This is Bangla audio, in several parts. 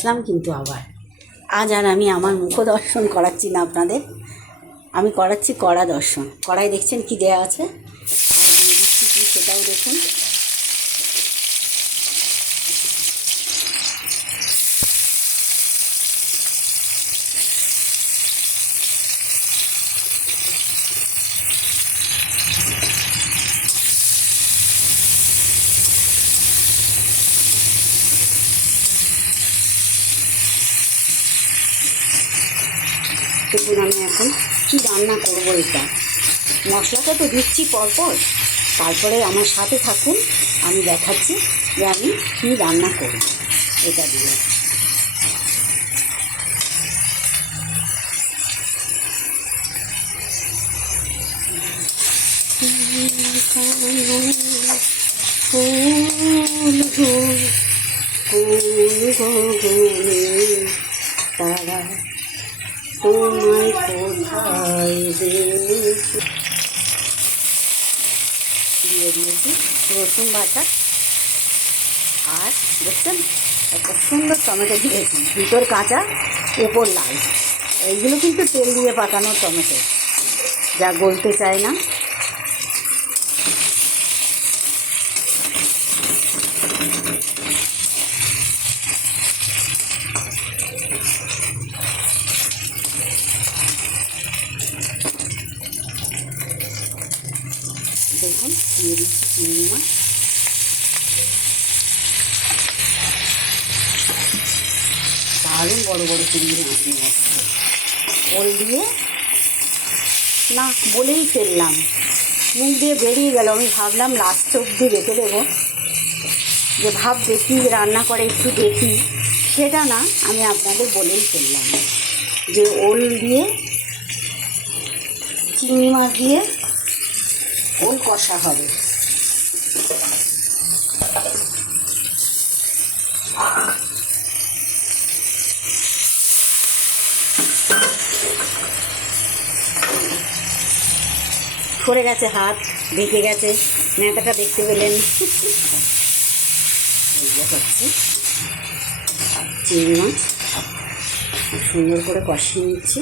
আসলাম কিন্তু আবার আজ আর আমি আমার মুখ দর্শন করাচ্ছি না আপনাদের, আমি করাচ্ছি কড়া দর্শন। কড়াই দেখছেন কি দেয়া আছে, আর দিয়ে দিচ্ছি কি সেটাও দেখুন। দেখুন আমি এখন কী রান্না করবো, এটা মশলাটা তো দিচ্ছি পরপর, তারপরে আমার সাথে থাকুন, আমি দেখাচ্ছি যে আমি কী রান্না করব এটা দিয়ে। তারা তোমায় কোথায় দিয়ে দিয়েছি রসুন বাটা, আর দেখছেন একটা সুন্দর টমেটো দিয়েছি, ভিতর কাঁচা উপর লাল। এইগুলো কিন্তু তেল দিয়ে পাকানো টমেটো, যা গলতে চায় না। দেখুন দিয়ে দিচ্ছি চিংড়ি মাছ, দারুণ বড় বড় চিংড়ি মাছ নিয়ে আসছে। ওল দিয়ে না বলেই ফেললাম, মুখ দিয়ে বেরিয়ে গেল। আমি ভাবলাম লাস্ট অবধি রেখে দেবো, যে ভাব দেখি রান্না করে একটু দেখি, সেটা না, আমি আপনাদের বলেই ফেললাম যে ওল দিয়ে চিংড়ি মাছ দিয়ে ওল কষা হবে। সরে গেছে হাত, ঢেকে গেছে, নেতাটা দেখতে পেলেন। এই যে হচ্ছে চিংড়ি মাছ সুন্দর করে কষিয়ে নিচ্ছি,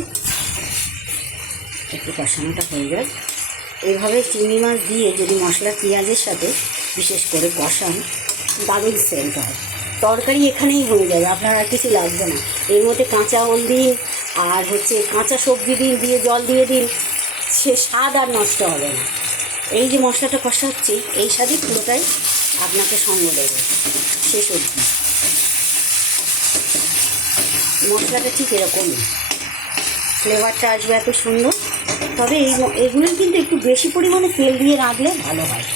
একটু কষানোটা হয়ে যায়। এইভাবে চিংড়ি মাছ দিয়ে যদি মশলা পেঁয়াজের সাথে বিশেষ করে কষান, দারুণ সেন্ট হয়। তরকারি এখানেই হয়ে যাবে, আপনার আর কিছু লাগবে না। এর মধ্যে কাঁচা ওল দিন আর কাঁচা সবজি দিন, দিয়ে জল দিয়ে দিন, সে স্বাদ আর নষ্ট হবে না। এই যে মশলাটা কষা হচ্ছে, এই স্বাদই পুরোটাই আপনাকে সঙ্গ দেবে। সে সবজি মশলাটা ঠিক এরকমই, ফ্লেভারটা আসবে এত সুন্দর। তবে এইগুলোই কিন্তু একটু বেশি পরিমাণে তেল দিয়ে রাঁধলে ভালো হয়।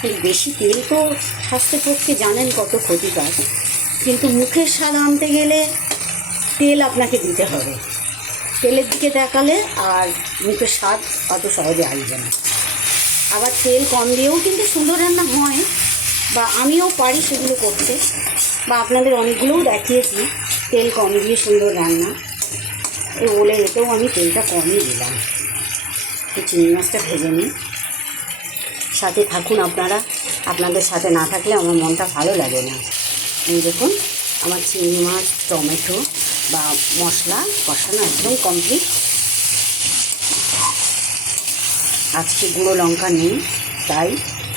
কিন্তু বেশি তেল তো স্বাস্থ্যের পক্ষে জানেন কত ক্ষতিকর, কিন্তু মুখের স্বাদ আনতে গেলে তেল আপনাকে দিতে হবে। তেলের দিকে দেখালে আর মুখের স্বাদ অত সহজে আসবে না। আবার তেল কম দিয়েও কিন্তু সুন্দর রান্না হয়, বা আমিও পারি সেগুলো করতে, বা আপনাদের অনেকগুলোও দেখিয়েছি তেল কম দিয়ে সুন্দর রান্না। এই ওলে এতেও আমি তেলটা কমই দিলাম। এই চিংড়ি মাছটা ভেজে নিই, সাথে থাকুন আপনারা। আপনাদের সাথে না থাকলে আমার মনটা ভালো লাগে না। এই দেখুন আমার চিংড়ি মাছ টমেটো বা মশলা কষানো একদম কমপ্লিট। আজকে গুঁড়ো লঙ্কা নেই, তাই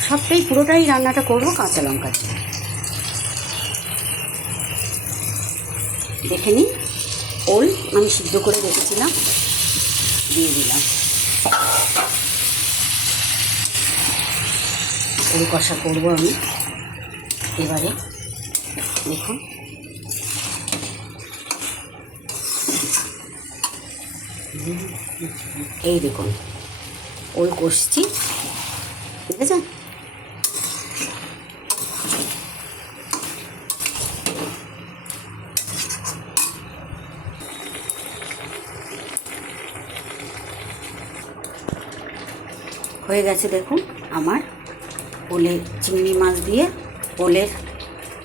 সবটাই পুরোটাই রান্নাটা করবো কাঁচা লঙ্কা দিয়ে। দেখে নিন, ওল আমি সিদ্ধ করে রেখেছিলাম, দিয়ে দিলাম। ওল কষা করবো আমি এবারে। দেখুন এই দেখুন ওল কষছি, দেখেছেন? হয়ে গেছে দেখুন আমার ওলের চিংড়ি মাছ দিয়ে ওলের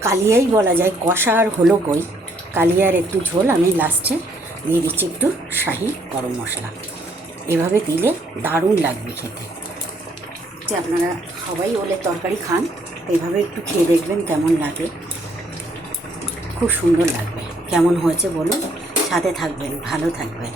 কালিয়াই বলা যায়, কষা আর হলো কই, কালিয়ার একটু ঝোল। আমি লাস্টে দিয়ে দিচ্ছি একটু শাহি গরম মশলা, এভাবে দিলে দারুণ লাগবে খেতে। যে আপনারা সবাই ওলের তরকারি খান, এইভাবে একটু খেয়ে দেখবেন কেমন লাগে। খুব সুন্দর লাগবে। কেমন হয়েছে বলুন, সাথে থাকবেন, ভালো থাকবেন।